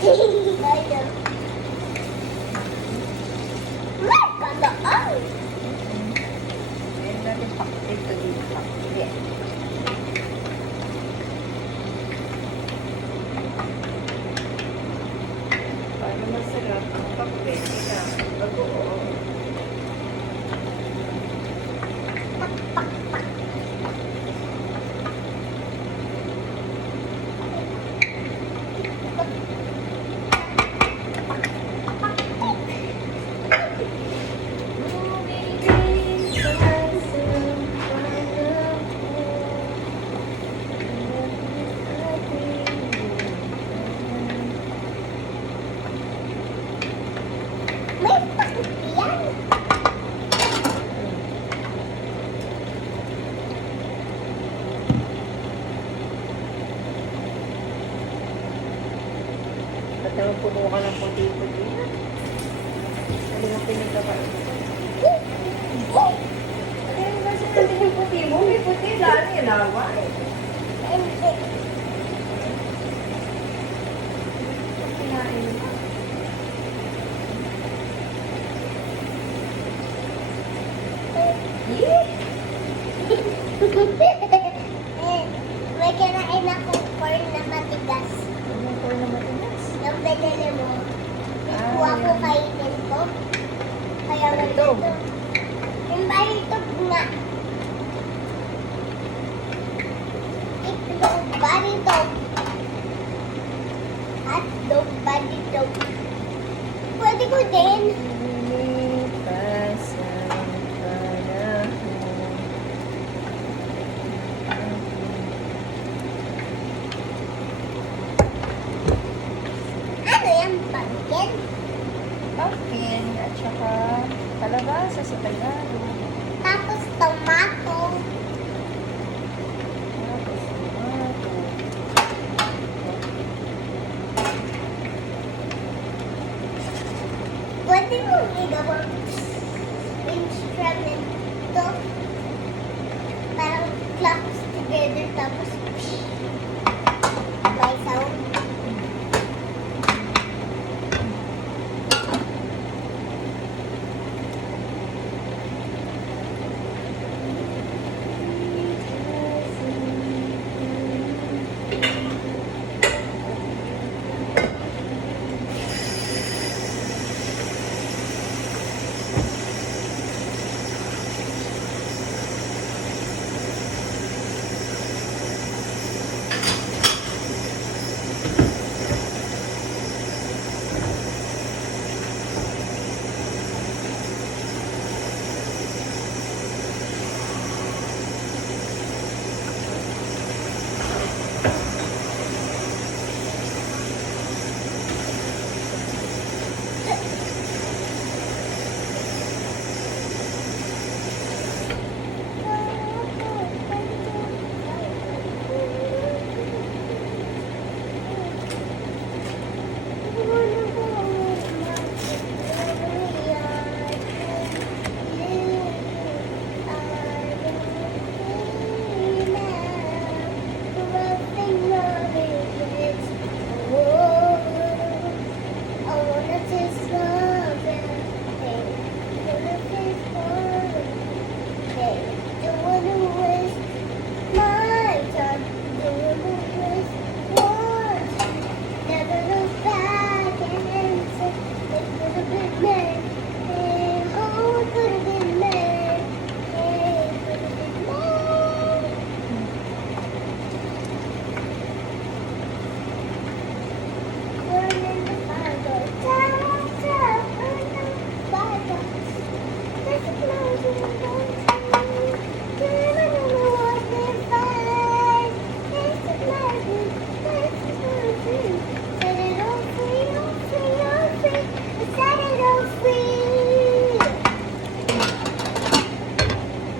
Ayun. Kalaan. Meron natin pakit ito dito. Pakit. Para masarap ang kape nila. Bagoong. May takot yan. Ba't naman puno ka ng puti-puti? Ano yung pinagkakain mo? Ano yung nasa natin yung puti mo? May puti, lalo yung lawa eh. Hindi. Kinain mo. May kinain akong corn na matigas. Ano yung corn na matigas? Yung binili mo. Ah, Kuha ko yan. kainin ko. Kaya Baritog. ganito. Yung baritog nga. Itlog, baritog. Hotdog, baritog. Pwede ko din. Lumipas ang panahon. Ano yan, pumpkin? Pumpkin at saka kalabasa sa Tagalog. Tapos tomato. Tapos tomato. Pwede mo igawang instrument to. Parang claps together tapos may sound.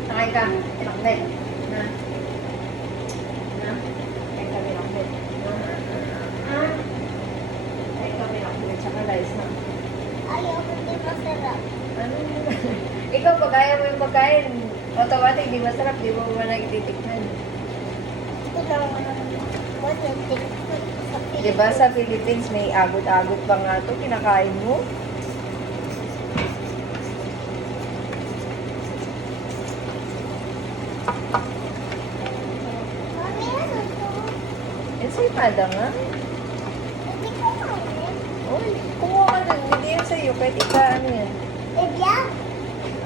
Nakain ka. Lakbet. Na. Na. Kain kami lakbet. Na. Kain kami lakbet. Tsaka rice na. Ayaw ko di masarap. Ano yun? Ikaw, pag ayaw mo yung pagkain, automatic, di masarap, di mo ba nagtitikman? Ito lang. Wala. Diba sa Philippines may agot-agot pa nga to, kinakain mo? Mami, ano to? Ensaymada nga. Hindi ko mami. Uy, kumuha ka dun. Hindi yan sa'yo. Kahit ika, ano yan. Bigla?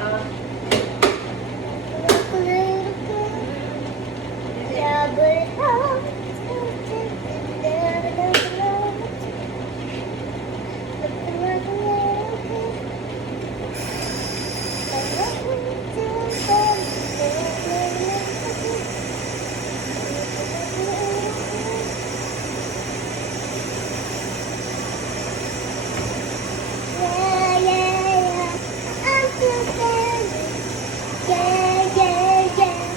Ah, Yeah, yeah, yeah. I'm still standing. Yeah, yeah, yeah.